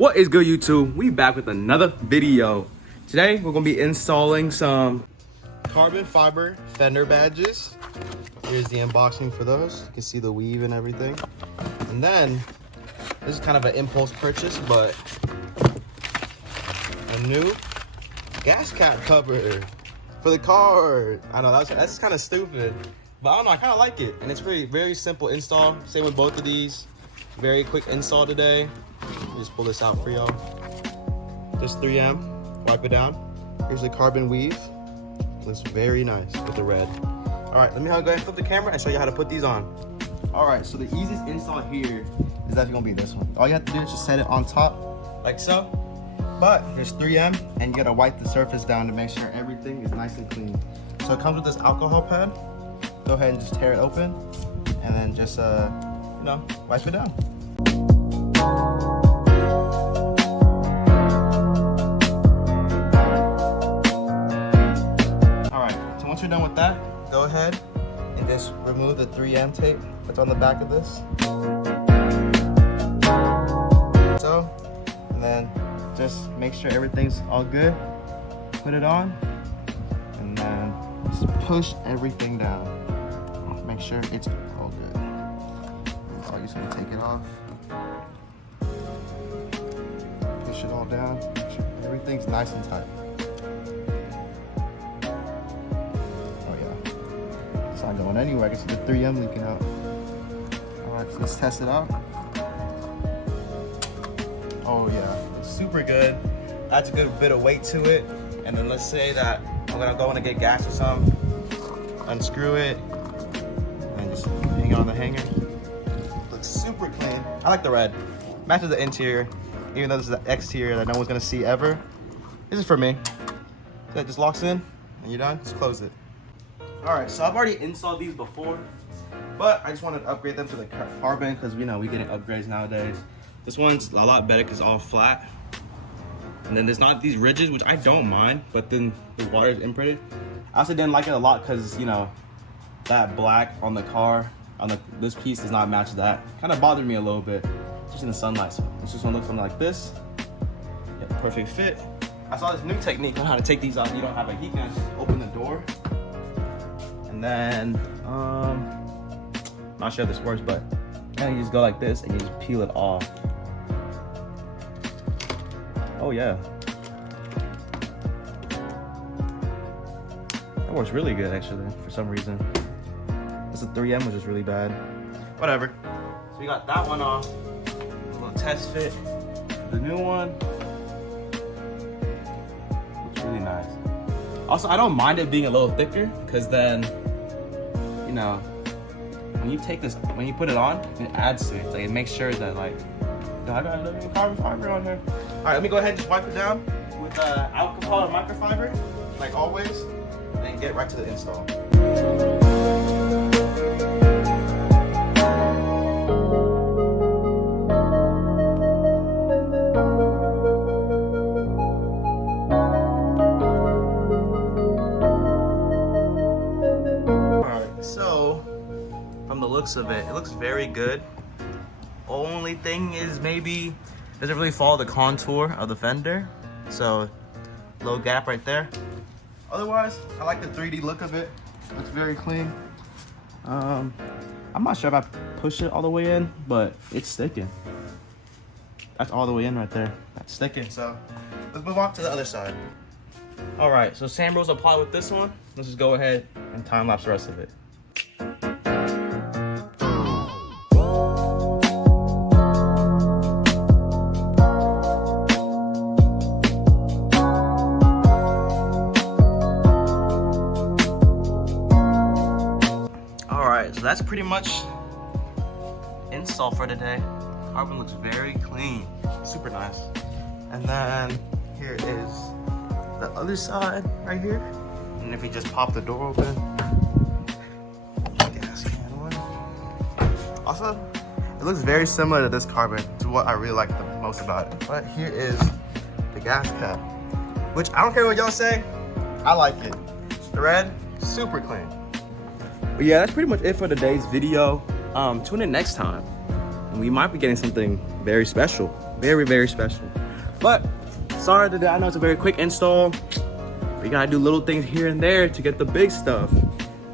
What is good, YouTube? We back with another video. Today we're gonna be installing some carbon fiber fender badges. Here's the unboxing for those. You can see the weave and everything. And then this is kind of an impulse purchase, but a new gas cap cover for the car. I know that's kind of stupid, but I don't know, I kind of like it. And it's very simple install. Same with both of these. Very quick install today. Just pull this out for y'all. Just 3M, wipe it down. Here's the carbon weave. Looks very nice with the red. All right, let me go ahead and flip the camera and show you how to put these on. All right, so the easiest install here is actually gonna be this one. All you have to do is just set it on top, like so. But there's 3M, and you gotta wipe the surface down to make sure everything is nice and clean. So it comes with this alcohol pad. Go ahead and just tear it open, and then just wipe it down. Once you're done with that, go ahead and just remove the 3M tape that's on the back of this. So, and then just make sure everything's all good. Put it on, and then just push everything down. Make sure it's all good. So I'm just gonna take it off. Push it all down. Make sure everything's nice and tight. It's not going anywhere. I can see the 3M leaking out. All right, so let's test it out. Oh yeah, it's super good. That's a good bit of weight to it. And then let's say that I'm gonna go in and get gas or something. Unscrew it and just hang it on the hanger. Looks super clean. I like the red. Matches the interior, even though this is the exterior that no one's gonna see ever. This is for me. So it just locks in and you're done. Just close it. All right, so I've already installed these before, but I just wanted to upgrade them to the carbon because we getting upgrades nowadays. This one's a lot better because it's all flat. And then there's not these ridges, which I don't mind, but then the water is imprinted. I also didn't like it a lot because, that black on the car, this piece does not match that. Kind of bothered me a little bit, just in the sunlight. So this just one looks something like this. Yeah, perfect fit. I saw this new technique on how to take these off. You don't have a heat gun, just open the door. And then, not sure if this works, but then you just go like this and you just peel it off. Oh yeah. That works really good actually, for some reason. This 3M was just really bad. Whatever. So we got that one off. A little test fit. The new one. Looks really nice. Also, I don't mind it being a little thicker, because then, when you take this, when you put it on, it adds to it. Like, it makes sure that, I got a carbon fiber on here. All right, let me go ahead and just wipe it down with alcohol and microfiber, like always, and then get right to the install. From the looks of it, it looks very good. Only thing is maybe doesn't really follow the contour of the fender, so low gap right there. Otherwise, I like the 3D look of it. Looks very clean. I'm not sure if I push it all the way in, but it's sticking. That's all the way in right there. That's sticking. So let's move on to the other side. All right, so same rules apply with this one. Let's just go ahead and time lapse the rest of it. So that's pretty much install for today. Carbon looks very clean, super nice. And then here is the other side right here. And if you just pop the door open, gas can one. Also, it looks very similar to this carbon, to what I really like the most about it. But here is the gas cap, which I don't care what y'all say, I like it. The red, super clean. But yeah, that's pretty much it for today's video. Tune in next time, and we might be getting something very special. Very, very special. But sorry today, I know it's a very quick install. We gotta do little things here and there to get the big stuff.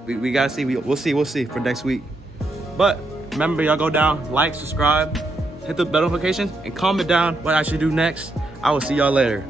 We gotta see, we'll see for next week. But remember, y'all go down, like, subscribe, hit the bell notification, and comment down what I should do next. I will see y'all later.